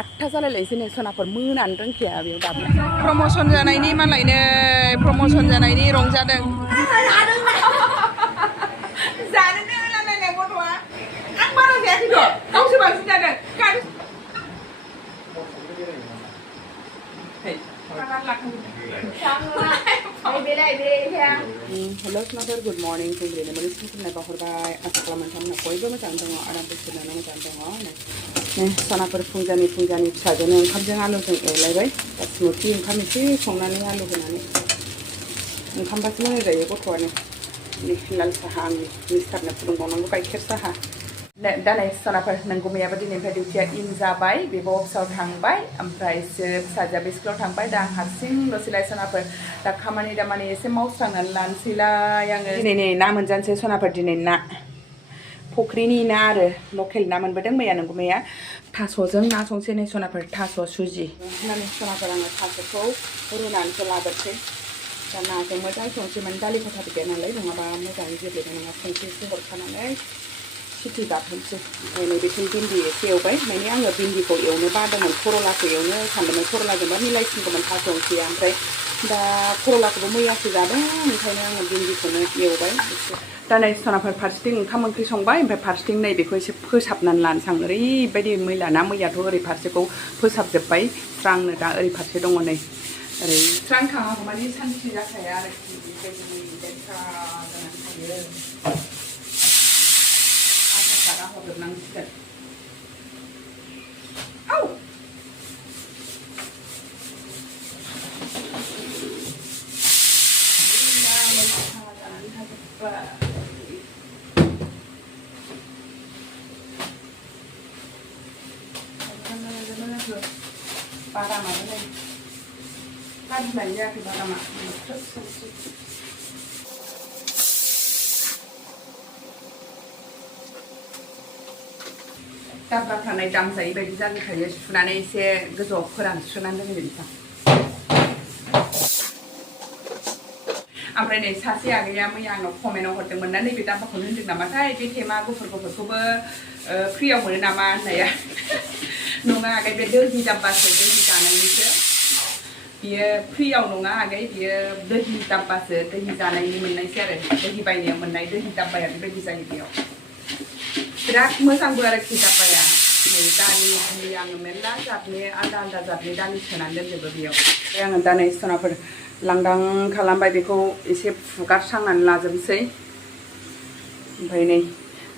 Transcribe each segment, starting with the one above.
8타 जालायलायसै नै सनाफोर मोनानो रोंखाया बेयाव दाबो प्रमोशन जानायनि मालायनो प्रमोशन जानायनि रंजादों जानोनो होलायलायनाय गथ'आ आं बारा जायाखैथ' गावसो बांसिन जादों हेलो सनाफोर गुड मर्निं फुंबिलिनि मोनसे खुलुमनाय बावहरबाय आसा खालामो नोंथांमोना बयबो मोजाङै दङ आराम बोसोरनानै मोजाङै दङ सनाफोर फुंजानि फिसाजोनो ओंखामजों आलुजों एवलायबाय दा स्मुथि ओंखाम एसे संनानै आलु होनानै ओंखामबासो मोजां जायो गथ'आनो लाल साहा आंनि मिस्टारनो फुदुंबावनांगौ गाइखेर साहा दा नै सनाफोर नोंगुमैयाबो दिनैनिफ्राय डिउटिया इन जाबाय बेबो अफिसाव थांबाय ओमफ्रायसो फिसाजोआ बे स्कुलाव थांबाय दा आं हारसिंल'सैलाय सनाफोर दा खामानि दामानि एसे मावस्रांनानै लानोसैलाय आङो दिनै नै ना मोनजानोसै सनाफोर दिनै ना फुख्रिनि ना आरो लकेल ना मोनबोदों मैया नोंगुमैया थास'जों ना संसै नै सनाफोर थास' सुजि होननानै सनाफोर आङो थास'खौ रुनानैसो लाग्रोसै दा नाजों मोजां संसै माने दालि गथा गैया नालाय नङाबा मोजाङै गेब्लेनाय नङा संख्रि एसे हरखानानै सिटि गाबहोनोसै ओमफ्राय नैबेथिं भिन्दि एसे एवबाय माने आङो भिन्दिखौ एवनो बादोंमोन कर'लाखौ एवनो सानदोंमोन कर'लाजोंबा मिलायसिनगौमोन थास' ओंख्रिया ओमफ्राय दा कर'लाखौबो मैयासो जादों ओंखायनो आङो भिन्दिखौनो एवबाय दा नै सनाफोर फारसेथिं ओंखाम ओंख्रि संबाय ओमफ्राय फारसेथिं नै बेखौ एसे फोसाबनानै लानोसै आं ओरैबायदि मैला ना मैयाथ' ओरै फारसेखौ फोसाबजोब्बाय स्रांनो दा ओरै फारसे दङ नै ओरै स्रां थाङागौ माने सान्थि जाखाया आरोखि बेबायदि लेथ्रा जानानै थायो हरजोबनांसिगोन औ बादामाबो नै गाज्रिलाय जायाखै बादामा दाब्लाफ्रा नै दामजायै बायदि जाजोबखायो सुनानै एसे गोजौआव फोरानस्रोनानै दोनो बिदिखौ ओमफ्राय नै सासे आगैया मैया आंनाव कमेन्टआव हरदोंमोन ना नैबे दाब्लाखौनो होनदों नामाथाय बे थेमा गुफुरखौबो फ्रियाव मोनो नामा होननाया नङा आगै बे दोहि दाब्बासो दोहि जानायनिसो बियो फ्रियाव नङा आगै बियो दोहि दाब्बासो दोहि जानायनि मोननायसो आरो दोहि बायनायाव मोननाय दोहि दाब्बाया बेबायदि जायो बेयाव बिराद मोजांबो आरोखि दाब्बाया नै दालि आङो मेरला जातनि आलदा आलदा जातनि दालि सोनानै दोनजोबो बेयाव ओमफ्राय आङो दा नै सनाफोर लांदां खालामबाय बेखौ एसे फुगारस्रांनानै लाजोबनोसै ओमफ्राय नै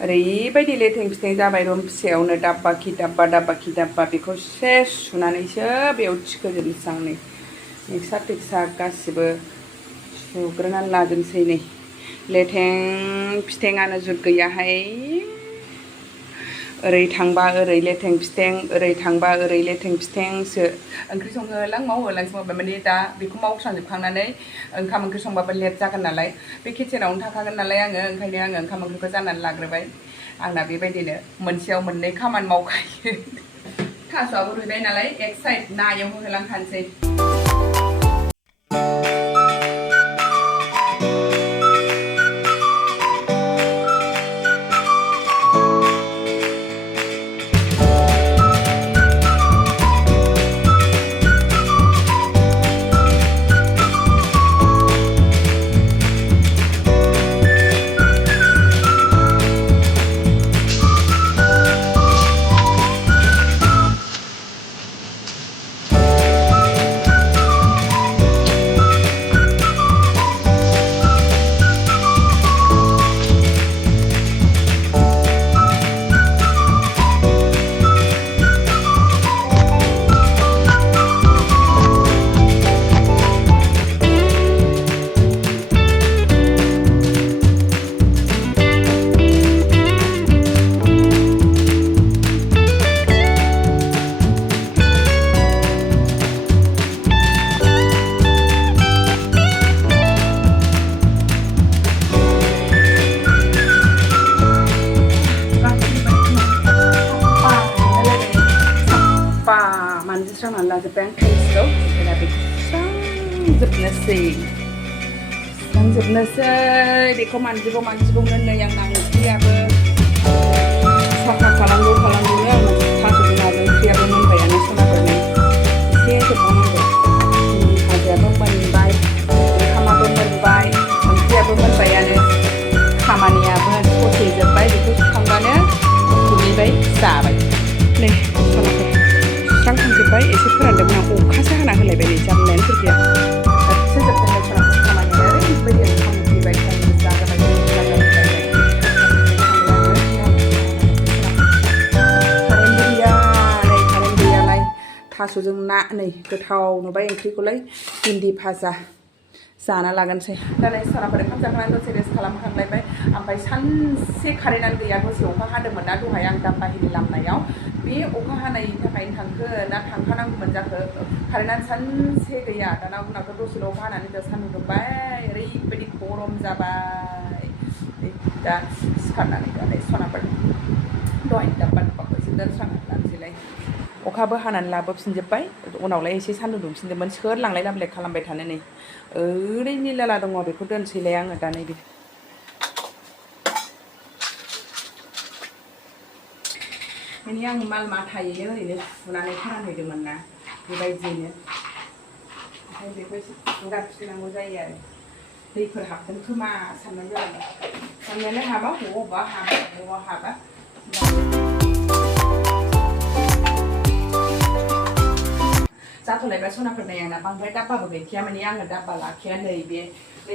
ओरैबायदि लेथें फिथें जाबाय रुम फिसायावनो दाब्बा खि दाब्बा बेखौ सेस सुनानैसो बेयाव थिखोजोबनोसै आं नै मिक्सार टिक्सार गासिबो सुग्रोनानै लाजोबनोसै नै लेथें फिथेंआनो जुत गैयाहाय ओरै थांबा ओरै लेथें फिथें ओरै थांबा ओरै लेथें फिथेंसो ओंख्रि संहोलां मावहोलांसो मावबाय माने दा बेखौ मावस्रांजोबखांनानै ओंखाम ओंख्रि संबाबो लेट जागोन नालाय बे किचेनावनो थाखागोन नालाय ओंखायनो आङो ओंखाम ओंख्रिखौ जाननानै लाग्रोबाय आंना बेबायदिनो मोनसेयाव मोननै खामानि मावखायो थास'आबो रुइबाय नालाय एक साइड नायाव होलांखानोसै मानजिस्रांनानै लाजोब्बाय आं टेस्टआव ओमफ्राय दा बेखौ स्रांजोबनोसै बेखौ मानजिगौनो नै आंना ओंख्रियाबो साफा खालामगौनो आंना थास' नाजों ओंख्रियाबो मोनबायानो फोरानबाय एसे फोरानदोंमोन आं अखासो हाना होलायबाय नै जारलायानो सोरखिया दासो जोबदों सनाफोर खामानिया ओरैबायदि ओंखाम उखैबाय जागाबाय थास'जों ना नै गोथाव नुबाय ओंख्रिखौलाय भिन्दि भाजा जाना लागोनसै दा नै सनाफोर ओंखाम जाखांनानै दसे रेस्ट खालामखांलायबाय ओमफ्राय सानसे कारेन्टआनो गैया दसे अखा हादोंमोन ना दहाय आं दाब्बाहिनि लामनायाव बे अखा हानायनि थाखायनो थांखो ना थांखानांगौमोन जाखो कारेन्टआनो सानसे गैया दाना उनावथ' दसेल' अखा हानानै दा सान्दुं दुंबाय ओरैबायदि गरम जाबाय दा सिखारनानै दा नै सनाफोर दहायनि दाब्बाखौ एसे दोनस्रांनानै लानोसैलाय अखाबो हानानै लाबोफिनजोब्बाय उनावलाय एसे सान्दुं दुंफिनदोंमोन सोर लांलाय लाबोलाय खालामबाय थानो नै ओरैनो लाला दङ बेखौ दोनसैलाय आङो दा नैबे माने आं माल माथायैनो ओरैनो सुनानै फोरानहैदोंमोन ना बेबायदियैनो ओमफ्राय बेखौ एसे फुगारफिननांगौ जायो आरो दैफोर हाबदों खोमा साननाय जाबाय साननायालाय हाबा बबेबा हाबा बबेबा हाबा जाथ'लायबा सनाफोर नाय आंना बांद्राय दाब्बाबो गैखाया माने आङो दाब्बा लाखाया नैबे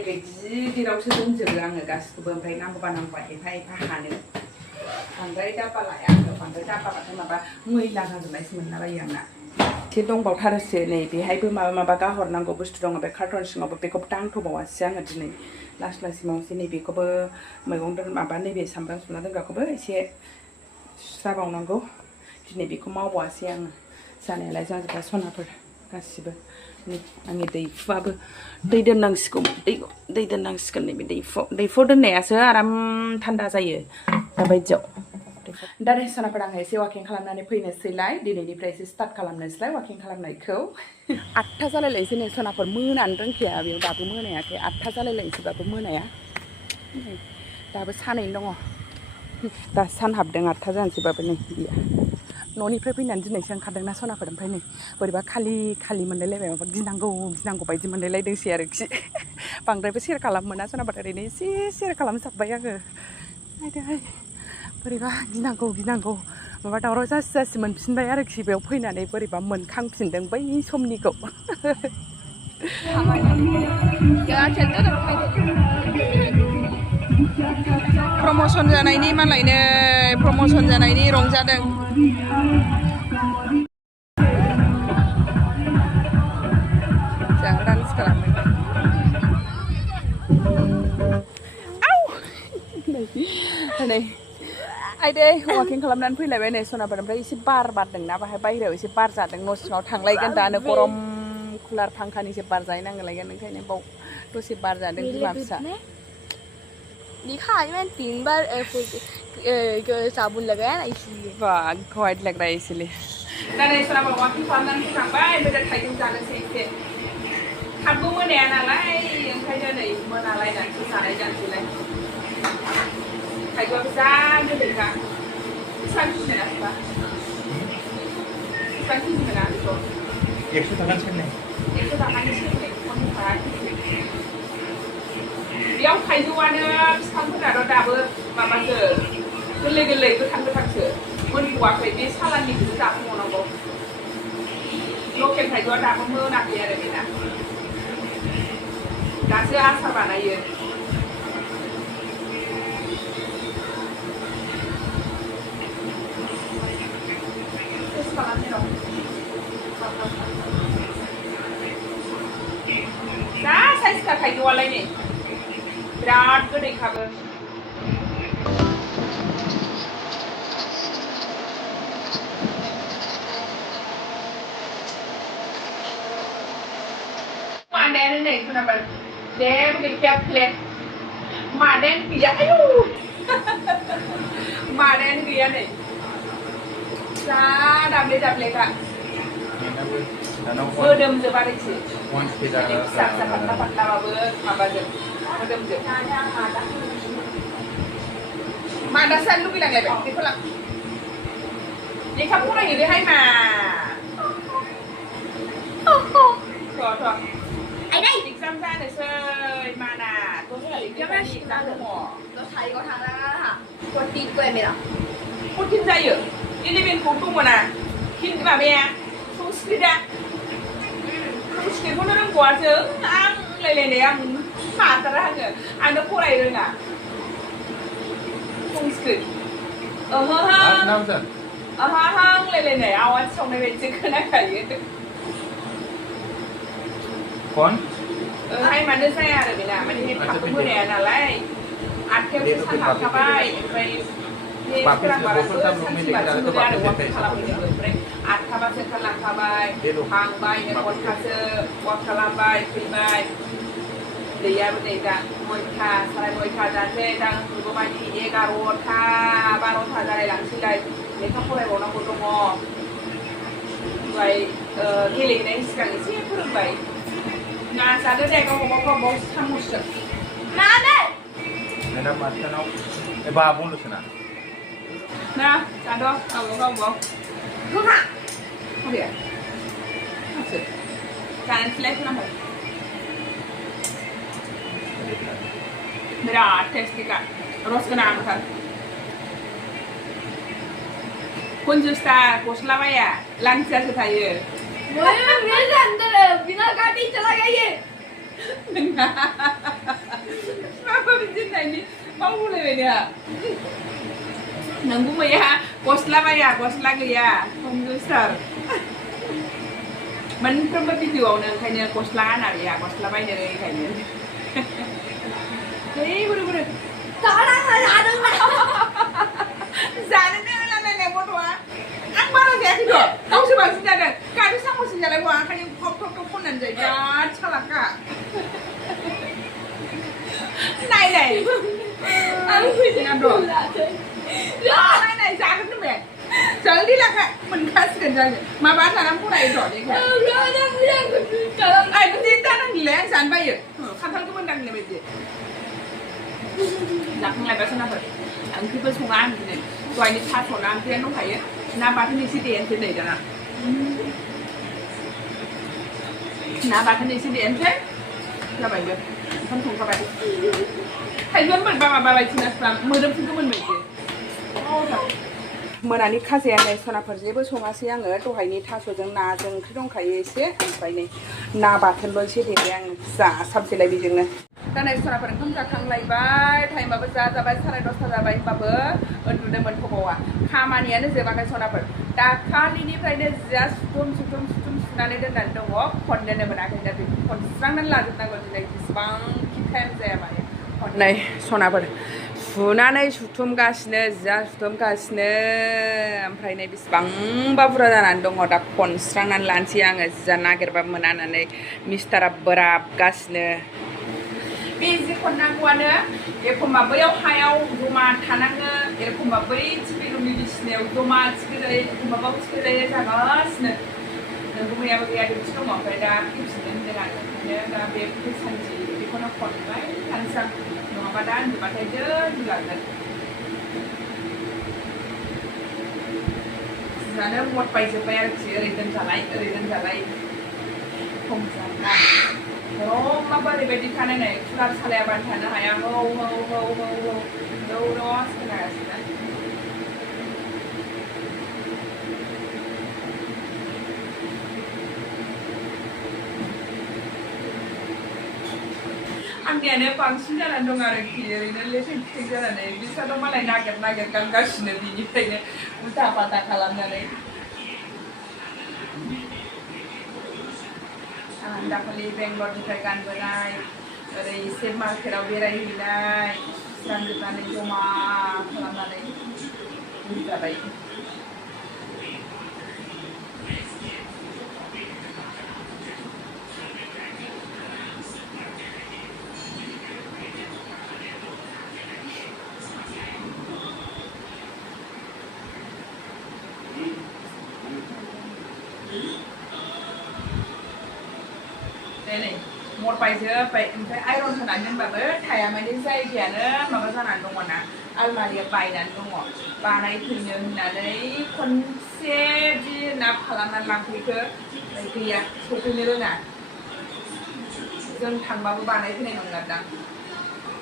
गिदिरावसो दोनजोबो आङो गासिखौबो ओमफ्राय नांगौबा एफा एफा हानो बांद्राय दाब्बा लाया आङो बांद्राय दाब्बाबाथाय माबा मैला जाजोबनायसो मोनलाबायो आंना एसे दंबावथारोसो नै बेहायबो माबा गाहरनांगौ बुस्थु दङ बे कार्टन सिङावबो बेखौबो दांथ'बावासै आङो दिनै लासै लासै मावसै नैबेखौबो मैगं माबा नैबे सामब्राम सुना दोनग्राखौबो एसे सुस्राबावनांगौ दिनै बेखौ मावबावासै आङो जानायालाय जाजोब्बाय सनाफोर गासिबो आंनि दैफुआबो दै दोननांसिगौ दै दोननांसिगोन नैबे दैफुआव दोननायासो आराम थान्दा जायो दाबायदियाव दा सनाफोर आङो एसे वाकिं खालामनानै फैनोसैलाय दिनैनिफ्राय एसे स्टार्ट खालामनोसैलाय वाकिं खालामनायखौ 8था जालायलायनोसै नै सनाफोर मोनानो रोंखाया बेयाव दाबो मोनायाखै 8था जालायलायनोसैबाबो मोनाया दाबो सानैनो दङ दा सान हाबदों 8था जानोसैबाबो नै बिया न'निफ्राय फैनानै दिनैसो ओंखारदोंना सनाफोर ओमफ्राय नै बोरैबा खालि मोनलायलायबाय माबा गिनांगौ बायदि मोनलायलायदोंसै आरोखि बांद्रायबो सेयार खालामनो मोना सनाफोर ओरैनो एसे सेयार खालामसाबबाय आङो नायदोहाय बोरैबा गिनांगौ माबा दावराव जासि मोनफिनबाय आरोखि बेयाव फैनानै बोरैबा मोनखांफिनदों बै समनिखौ प्रम'सन जानायनि मालायनो प्रम'सन जानायनि रंजादों जों डान्स खालामदों नै आइदै वाकिं खालामनानै फैलायबाय नै सनाफोर ओमफ्राय एसे बार बारदोंना बाहाय बायहेरायाव एसे बार जादों न' सिङाव थांलायगोन दानो गरम कुलार फांखानिसो बार जाहैनांलायगोन ओंखायनो बाव दसे बार जादों बिमा फिसा 你看，因为顶巴साबुन लगाया ना इसलिए वाह व्हाइट लग रहा है इसलिए दा नै सनाफोर वाकिं खालामनानै फैखांबाय ओमफ्राय दा थाइजौ जानोसै एसे थाबबो मोनाया नालाय ओंखायनो नै मोनालायनानैसो जानाय जानोसैलाय थाइजौआबो जा गोदैखा बेसेबां केजि मोना बिबा बेसेबां केजि मोना बेखौ 100 थाखानि सेरनै 100 थाखानि सेरनै बेयाव थाइजौआनो बिफांफोराथ' दाबो माबासो गोरलै गोथांसो मोनथ'वाखै बे सालाननिखौसो जाखांबावनांगौ लकेल थाइजौआ दाबो मोनाखै आरो बेना दासो आसार बानायो जा साइजखा थाइजौआलाय नै बिराद गोदैखाबो मादायानो नै खोनाबाय जेबो गैखाया प्लेट मादायानो गैया आयौ मादायानो गैया नै जा दाब्लेखा मोदोमजोब आरोखि फिसा पातलाबाबो माबाजोब मोदोमजोब मादासो जानो लुगैलांलायबाय बेखौ लां लेखा फरायहैदोहाय मा थ' एगजाम जानोसै माना एगजाम दङ फरटिन जायो 11खौ दङ ना माबाया स्क्रिप्टआ स्क्रिप्टखौनो रोंगौआसो आं रायलायनाया आं हाथारा आंनो फरायनो रोङा स्क्रिप्ट हां रायलायनाय आवाज सावनाय बायदि खोनाखायो कौन हाय मानो जाया आरो बेना माने थाब मोनाया नालाय 8थायावसो सान हाबखाबाय ओमफ्राय सोरांबारासो सानसेबासो मोनो आरो वाक खालामहैनोबो ओमफ्राय 8थाबासो ओंखारलांखाबाय थांबाय 1 घन्टासो वाक खालामबाय फैबाय दैयाबो नै दा 9था 9:30 जानोसै दा उन्दुगौमानि 11था 12था जालायलांसैलाय लेखा फरायबावनांगौ दङ ओमफ्राय गेलेनायनि सिगां एसे फोरोंबाय ना जादो दे गावबागाव सामसजों नानै मैडम मास्टर नाव बाबू लुसना ना जादो गावबागाव होखा अबे हासो जानानै फिलाय खालामबाय बिराद टेस्टि का रस गोनांथार कुंजुस्ता गस्लाबाया लांथियासो थायो मेरे अंदर बिना काटी चला गया ये माबा बिदि होननायनि बावलायबाय नोंबो मैया गस्लाबाया गस्ला गैया कुंजुस्तार मोनफ्रोमबो भिडिअआवनो ओंखायनो गस्ला गाना गैया गस्ला बायनो ओंखायनो Hey, buru-buru. Sekarang ada Jangan nenek bodoh. Ang baru saya itu. Kau sih masih ada. Kau sama masih jalan gua. Kau yang kop pun nanti. Ya, celaka. Nai. Aku punya dong. Nai, jangan tu me. Jadi lah kak, menkasih kan. Mama tanam pun ada itu. Ay, mesti tanam gila. Jangan bayar. Kantor tu pun tanam gila betul. Jangan lagi sana ber. Angki bersungan ni. Tuan ini chat orang dia nak kaya. Nak baca ni si dia ni dah nak. Nak baca ni si dia ni. Nak bayar. Kan thùng các bạn. Thầy luôn bật bà chỉ là mười đâm cứ mình vậy. मोनानि खाजाया नै सनाफोर जेबो सङासै आङो दहायनि थास'जों नाजों ओंख्रि दंखायो एसे ओमफ्राय नै ना बाथोनल' एसे देबाय आङो जासाबसैलाय बेजोंनो दा नै सनाफोर ओंखाम जाखांलायबाय टाइमाबो जाबाय 10:30 जाबाय होमबाबो उन्दुनो मोनथ'बावा खामानियानो जोबाखै सनाफोर दाखालिनिफ्रायनो जा सुथुम सुनानै दोननानै दङ खननोनो मोनाखै दा बेखौ खनस्रांनानै लाजोबनांगौ दिनै बेसेबांखि टाइम जाया माने नै सनाफोर सुनानै सुथुमगासिनो ओमफ्राय नै बेसेबांबा बुरजा जानानै दङ दा खनस्रांनानै लानोसै आङो जा नागिरबा मोना होननानै मिस्टारा बोराबगासिनो बे जि खननांगौआनो एखमबा बैयाव हायाव जमा थानाङो एखमबा बै थिपिलुनि बिसिनायाव जमा थिखोजायो एखमबा बाव थिखोजायो जागासिनो नोंगौ मैयाबो गैया दिउथि दङ ओमफ्राय दा फैफिननो होनदों आङो ओंखायनो दा बे सानसे बेखौनो खनबाय सानसां नङाबा दा उन्दुबाथाय दोनलांगोन जानो मद बायजोब्बाय आरोखि ओरै दोनजालाय खम जाना माबा ओरैबायदि खानायनाय कुलार सालायाबानो थानो हाया हौ खोनागासिनो आंनियानो बांसिन जानानै दं आरोखि ओरैनो लेथें फिथें जानानै बिसोरथ' मालाय नागिर गानगासिनो बिनिफ्रायनो उल्था फाल्था खालामनानै आं दाखालि बेंगलरनिफ्राय गानबोनाय ओरै एसे मार्केटआव बेरायहैनाय रानजोबनानै जमा खालामनानै जाबाय नै मर बायजोब्बाय ओमफ्राय आइरन होनानै दोनबाबो थाया माने जायगायानो माबा जानानै दङ ना आलमारिया बायनानै दङ बानायफैनो होननानै खनसे जि नाप खालामनानै लांफैखो गैया सफैनो रोङा जों थांबाबो बानायफैनाय नंलादां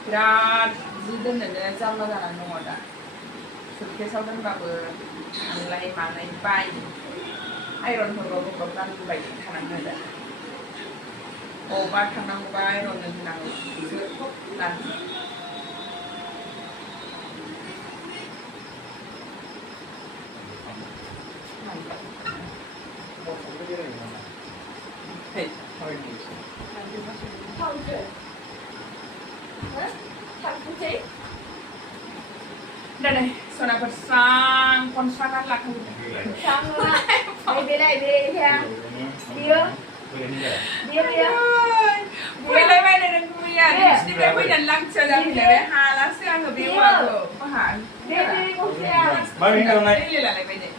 बिराद जि दोननोनो जारला जानानै दङ दा सुटकेसाव दोनबाबो थांलाय मानाय बायो आइरनफोरखौ नांगौबाय थानांगौ दा अबा थांनांगौबा आइरन होनांगौ लानो đây soalnya bersang konsangan lah sang đây đây đây theo dia Quay lại bên này đừng vui à, đi về quay đàn lăng chờ ra thì lại hà lá xe người biết mà rồi, có hả? đi đi con xe Bao nhiêu đâu này? Đi lại bên này.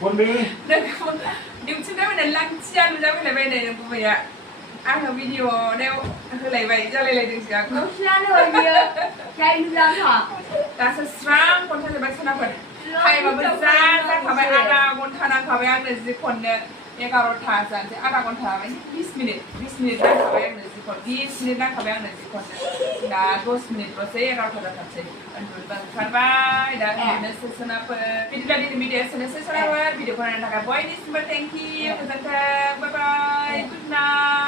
Quân đi. Đừng không, đừng xin đàn lăng xe ra bên này đừng vui à. Ăn ở video đeo lại vậy ra lại đừng sợ. con xe rồi dia chạy ra hả Ta sẽ sáng con thân là bắt nào vậy? Hay mà bây giờ ra khỏi bài ăn con thân ăn khỏi bài ăn là gì con nè. Ya kalau tasan, saya ada kontra, 20 minit dah kau yang nasi kon, 20 minit dah kau yang nasi kon, dah 2 minit terus saya kalau pada tak saya, anjur bang sampai dah nasi sana per, video sana sana video koran nak boy ni semua thank you, bye bye, good night.